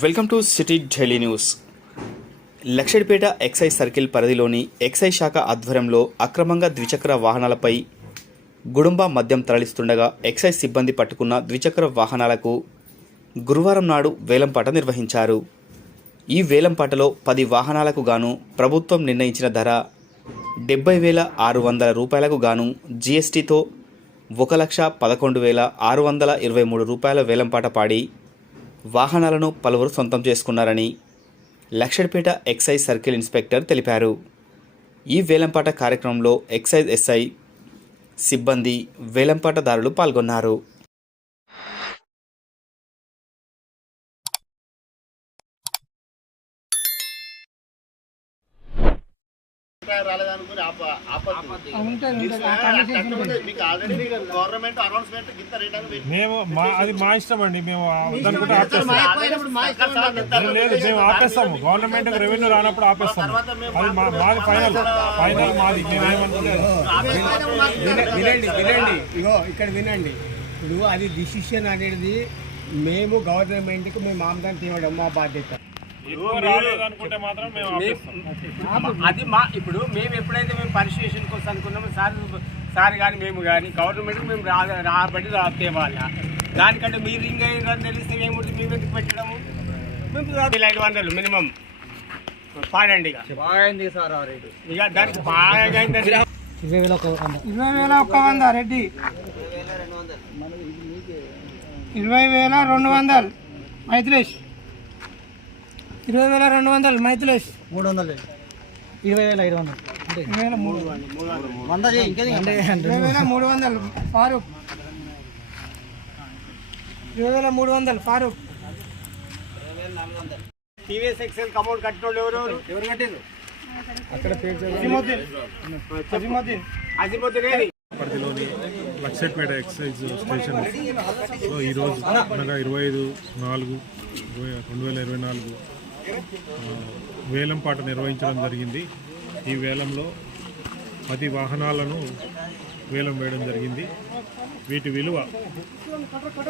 Welcome to City Daily News. Luxettipet excise circle పరిధిలోని excise శాఖ ఆధ్వర్యంలో అక్రమంగా ద్విచక్ర వాహనాలపై గుడుంబా మద్యం తరలిస్తుండగా ఎక్సైజ్ సిబ్బంది పట్టుకున్న ద్విచక్ర వాహనాలకు గురువారం నాడు వేలంపాట నిర్వహించారు. ఈ వేలంపాటలో 10 వాహనాలకు గాను ప్రభుత్వం నిర్ణయించిన ధర 70,600 రూపాయలకు గాను జీఎస్టీతో 1,11,623 రూపాయల వేలంపాట పాడి వాహనాలను పలువురు సొంతం చేసుకున్నారని లక్షడిపేట ఎక్సైజ్ సర్కిల్ ఇన్స్పెక్టర్ తెలిపారు. ఈ వేలంపాట కార్యక్రమంలో ఎక్సైజ్ ఎస్ఐ సిబ్బంది, వేలంపాటదారులు పాల్గొన్నారు. మేము అది మా ఇష్టం అండి. మేము వద్దనుకుంటే లేదు, మేము ఆపేస్తాము. గవర్నమెంట్ రెవెన్యూ రానప్పుడు ఆపేస్తాము. అది మాది ఫైనల్ మాది. వినండి ఇగో ఇక్కడ వినండి. ఇప్పుడు అది డిసిషన్ అనేది మేము గవర్నమెంట్కి మేము ఆమదాన్ని తీయడం మా బాధ్యత. అది ఇప్పుడు మేము ఎప్పుడైతే మేము పరిశీలన కోసం అనుకున్నామో సార్ కానీ మేము కానీ గవర్నమెంట్కి మేము రాబడి తేవాలి. దానికంటే మీరు ఇంకా తెలిస్తే ఏముంటుంది, మేము ఎందుకు పెట్టడము? మేము 500 మినిమం పాడండి. ఇక దానికి బాగా 20,100 Reddy, 20,200 Mythilesh, 20,200 Mythilesh, 300, 20,500, 20,300 Farooq, 20,300 Farooq. TVS XL amount కట్టిన వాళ్ళు ఎవరు కట్టారు? అక్కడ పరిధిలోని లక్షపేట ఎక్సైజ్ స్టేషన్లో ఈరోజు అనగా 25/4/2024 వేలంపాట నిర్వహించడం జరిగింది. ఈ వేలంలో 10 వాహనాలను వేలం వేయడం జరిగింది. వీటి విలువ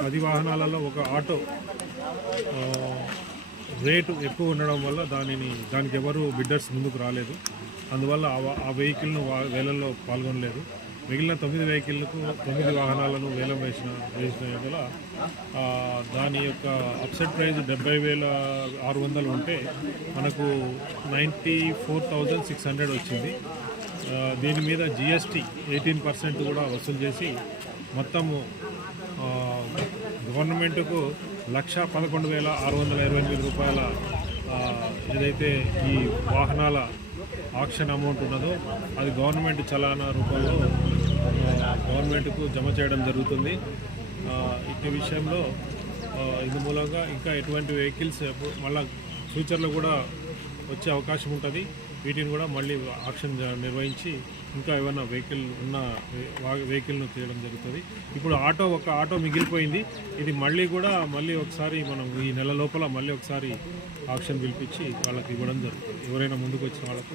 10 వాహనాలలో ఒక ఆటో రేటు ఎక్కువ ఉండడం వల్ల దానికి ఎవరు బిడ్డర్స్ ముందుకు రాలేదు. అందువల్ల ఆ వెహికల్ను వేలంలో పాల్గొనలేదు. మిగిలిన 9 వెహికల్కు 9 వాహనాలను వేలం వేసిన వల్ల దాని యొక్క అప్సెట్ ప్రైస్ 70,600 ఉంటే మనకు 94,600 వచ్చింది. దీని మీద జిఎస్టీ 18% కూడా వసూలు చేసి మొత్తము గవర్నమెంట్కు 1,11,628 రూపాయల ఏదైతే ఈ వాహనాల ఆక్షన్ అమౌంట్ ఉన్నదో అది గవర్నమెంట్ చలానా రూపంలో గవర్నమెంట్కు జమ చేయడం జరుగుతుంది. ఈ విషయంలో ఇందు మూలంగా ఇంకా ఎటువంటి వెహికల్స్ మళ్ళీ ఫ్యూచర్లో కూడా వచ్చే అవకాశం ఉంటుంది. వీటిని కూడా మళ్ళీ ఆక్షన్ నిర్వహించి ఇంకా ఏమైనా వెహికల్ను తీయడం జరుగుతుంది. ఇప్పుడు ఒక ఆటో మిగిలిపోయింది. ఇది మళ్ళీ ఒకసారి మనం ఈ నెల లోపల మళ్ళీ ఒకసారి ఆక్షన్ పిలిపించి వాళ్ళకి ఇవ్వడం జరుగుతుంది. ఎవరైనా ముందుకు వచ్చిన వాళ్ళకు